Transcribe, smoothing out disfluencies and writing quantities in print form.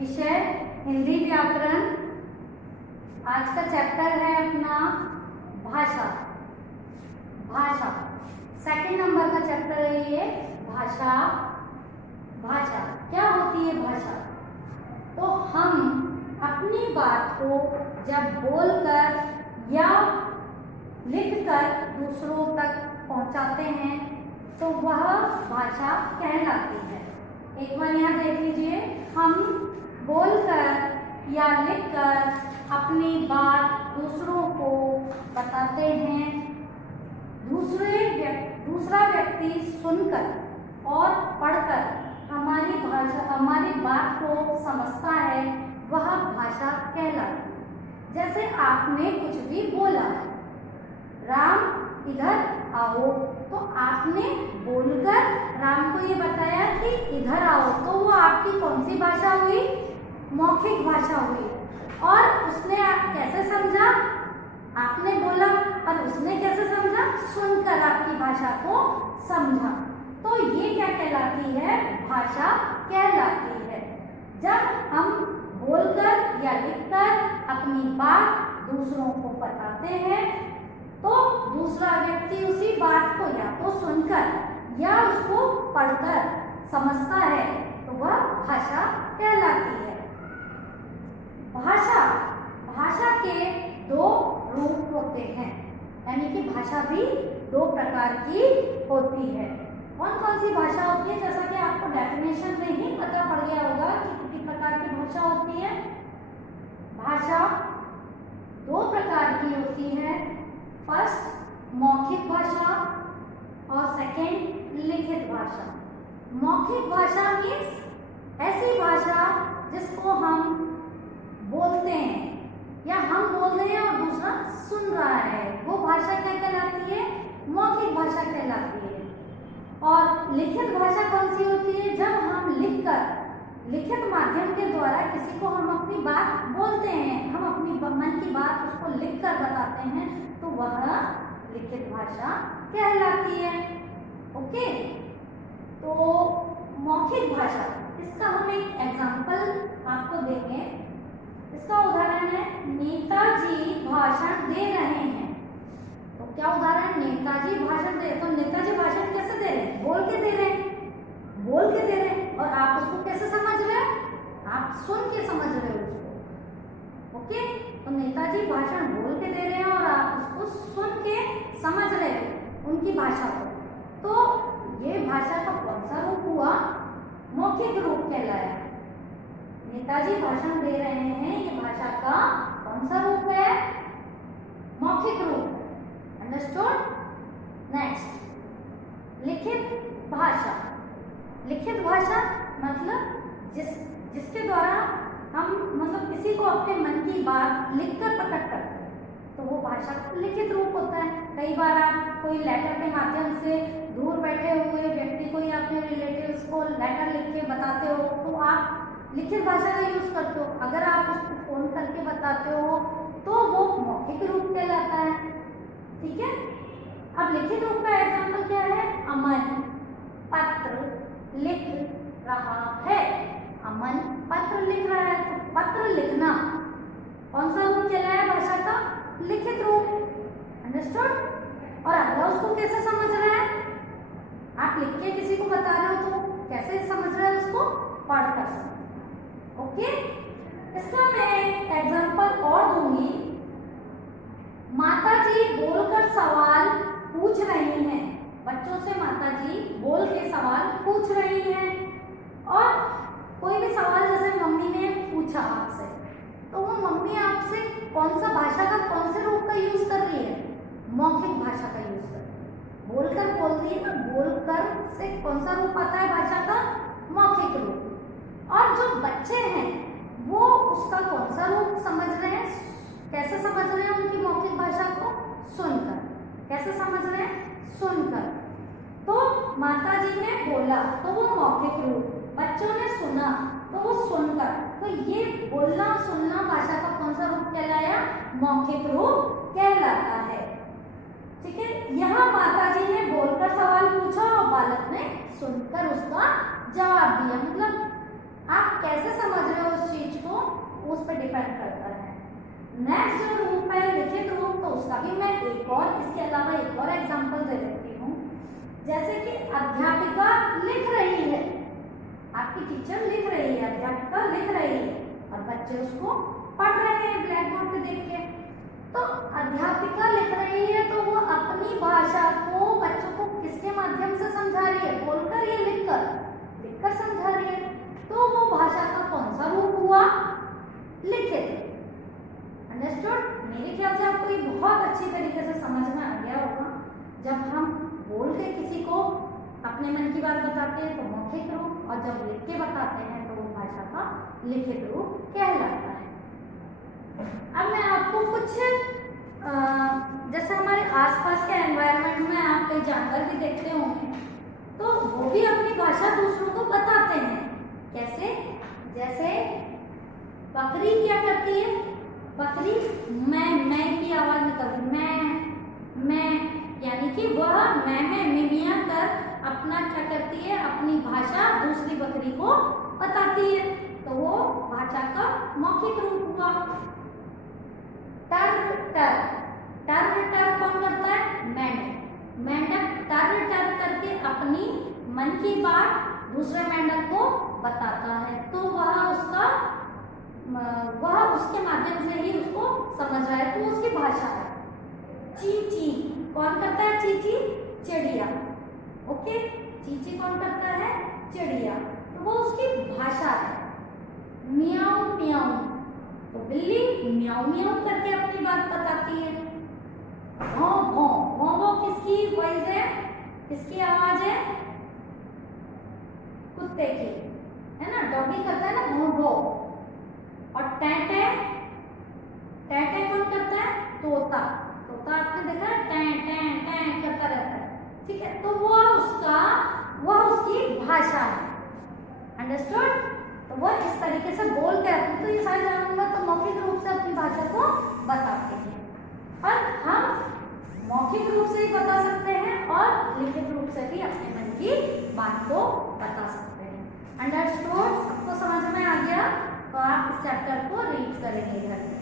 विषय हिंदी व्याकरण। आज का चैप्टर है अपना भाषा। भाषा सेकंड नंबर का चैप्टर है ये भाषा। भाषा क्या होती है? भाषा तो हम अपनी बात को जब बोलकर या लिखकर दूसरों तक पहुंचाते हैं तो वह भाषा कहलाती है। एक बार यहाँ देख लीजिए, हम बोलकर या लिखकर अपनी बात दूसरों को बताते हैं, दूसरा व्यक्ति सुनकर और पढ़कर हमारी बात को समझता है, वह भाषा कहलाती है। जैसे आपने कुछ भी बोला, राम इधर आओ, तो आपने बोलकर राम को ये बताया कि इधर आओ, तो वो आपकी कौन सी भाषा हुई? मौखिक भाषा हुई। और उसने कैसे समझा? आपने बोला और उसने कैसे समझा? सुनकर आपकी भाषा को समझा। तो ये क्या कहलाती है? भाषा कहलाती है। जब हम बोलकर या लिखकर अपनी बात दूसरों को बताते हैं तो दूसरा व्यक्ति उसी बात को या तो सुनकर या उसको पढ़कर समझता है, तो वह भाषा कहलाती है। भाषा के दो रूप होते हैं, यानी कि भाषा भी दो प्रकार की होती है। कौन कौन सी भाषा होती है? जैसा कि आपको डेफिनेशन में ही पता पड़ गया होगा कि कितनी प्रकार की भाषा होती है। भाषा दो प्रकार की होती है। फर्स्ट मौखिक भाषा और सेकंड लिखित भाषा। मौखिक भाषा मीन्स ऐसी भाषा जिसको हम बोलते हैं या हम बोल रहे हैं और दूसरा सुन रहा है, वो भाषा क्या कहलाती है? मौखिक भाषा कहलाती है। और लिखित भाषा कौन सी होती है? जब हम लिखित माध्यम के द्वारा किसी को हम अपनी बात बोलते हैं, हम अपनी मन की बात उसको लिखकर बताते हैं, तो वह लिखित भाषा कहलाती है। ओके, तो मौखिक भाषा, इसका हम एक एग्जांपल आपको देंगे। इसका उदाहरण है नेताजी भाषण दे रहे हैं। तो क्या उदाहरण? नेताजी भाषण दे। तो नेताजी भाषण कैसे दे रहे हैं? बोल के दे रहे हैं, बोल के दे रहे हैं। और आप उसको कैसे समझ रहे हो? आप सुन के समझ रहे हो उसको। ओके, तो नेताजी भाषण बोल के दे रहे हैं और आप उसको सुन के समझ रहे हो उनकी भाषा को। तो ये भाषा का कौन सा रूप हुआ? मौखिक रूप कहलाया। नेताजी भाषण दे रहे हैं, ये भाषा का कौन सा रूप है? मौखिक रूप। अंडरस्टूड? नेक्स्ट लिखित भाषा। लिखित भाषा मतलब जिसके द्वारा हम किसी को अपने मन की बात लिखकर प्रकट करते हैं, तो वो भाषा का लिखित रूप होता है। कई बार आप कोई लेटर के माध्यम से दूर बैठे हुए व्यक्ति को या अपने रिलेटिव्स को लेटर लिख के बताते हो, तो आप लिखित भाषा का यूज करते हो। अगर आप उसको फोन करके बताते हो तो वो मौखिक रूप कहलाता है। ठीक है, अब लिखित रूप का एग्जाम्पल क्या है? अमन पत्र लिख रहा है। अमन पत्र लिख रहा है, तो पत्र लिखना कौन सा रूप कहलाया? भाषा का लिखित रूप। अंडरस्टूड? और अगला उसको कैसे समझ रहा है? आप लिख के किसी को बता रहे हो तो कैसे समझ रहे हो उसको? पढ़कर। ओके, इसका मैं एग्जांपल और दूंगी। माताजी बोलकर सवाल पूछ रही हैं। बच्चों से माताजी बोल के सवाल पूछ रही हैं। और कोई भी सवाल जैसे मम्मी ने पूछा आपसे, तो वो मम्मी आपसे कौन सा भाषा का कौन से रूप का यूज कर रही है? मौखिक भाषा का यूज कर रही है। बोलकर बोलती है, तो बोलकर से कौन सा रूप आता है भाषा का? मौखिक रूप। और जो बच्चे हैं वो उसका कौन सा रूप समझ रहे हैं? कैसे समझ रहे हैं उनकी मौखिक भाषा को? सुनकर। कैसे समझ रहे हैं? सुनकर। तो माताजी ने बोला तो वो मौखिक रूप, बच्चों ने सुना तो वो सुनकर। तो ये बोलना सुनना भाषा का कौन सा रूप कहलाया? मौखिक रूप कहलाता है। ठीक है, यहाँ माताजी ने बोलकर सवाल पूछा और बालक ने सुनकर उसका जवाब दिया। मतलब आप कैसे समझ रहे हो उस चीज उस पर डिपेंड करता है। नेक्स्ट जो रूप है लिखित रूप, तो उसका भी मैं एक और इसके अलावा एक और एग्जांपल दे देती हूँ। जैसे कि अध्यापिका लिख रही है, आपकी टीचर लिख रही है, अध्यापिका लिख रही है और बच्चे उसको पढ़ रहे हैं ब्लैक बोर्ड पे देख के। तो अध्यापिका लिख रही है तो वो अपनी भाषा को बच्चों को किसके माध्यम से समझा रही है, बोलकर या लिखकर? लिखकर समझा रही है। तो वो भाषा का कौन सा रूप हुआ? लिखित। अंडरस्टूड? मेरे ख्याल से आपको ये बहुत अच्छी तरीके से समझ में आ गया होगा। जब हम बोल के किसी को अपने मन की बात बताते हैं तो मौखिक रूप, और जब लिख के बताते हैं तो वो भाषा का लिखित रूप कहलाता है। अब मैं आपको कुछ जैसे हमारे आसपास के एनवायरनमेंट में आप कई जानवर भी देखते होंगे, तो वो भी अपनी भाषा दूसरों को बताते हैं। कैसे? जैसे बकरी क्या करती है? बकरी मैं की आवाज निकलती, मैं, यानी कि वह मैं मिमिया कर अपना क्या करती है, अपनी भाषा दूसरी बकरी को बताती है। तो वो भाषा का मौखिक रूप हुआ। टर टर टर टर कौन करता है? मेंढक। मेंढक टर टर करके अपनी मन की बात दूसरे मेंढक को बताता है, तो वह उसके माध्यम से ही उसको समझ रहा है, तो उसकी भाषा है। ची ची कौन करता है? ची ची चिड़िया। ओके, ची ची कौन करता है? चिड़िया। तो वो उसकी भाषा है। मियाऊ मियाऊ, तो बिल्ली म्याऊ म्याऊ करके अपनी बात बताती है। भौं भौं, भौं भौं किसकी वॉइस है? किसकी आवाज है? कुत्ते की, है ना? डॉगी करता है ना भौं भौं। और टैटे, टैटे कौन करता है? तोता। तोता आपने देखा है टैं टैं टैं करता रहता है, ठीक है? तो वह उसकी भाषा है। अंडरस्टूड? तो वो इस तरीके से बोल के तो ये सारे जानवर तो मौखिक रूप से अपनी भाषा को बताते हैं, और हम मौखिक रूप से ही बता सकते हैं और लिखित रूप से भी अपने मन की बात को बता सकते हैं। अंडरस्टूड? सबको समझ में आ गया? तो आप इस चैप्टर को रीड करेंगे घर में।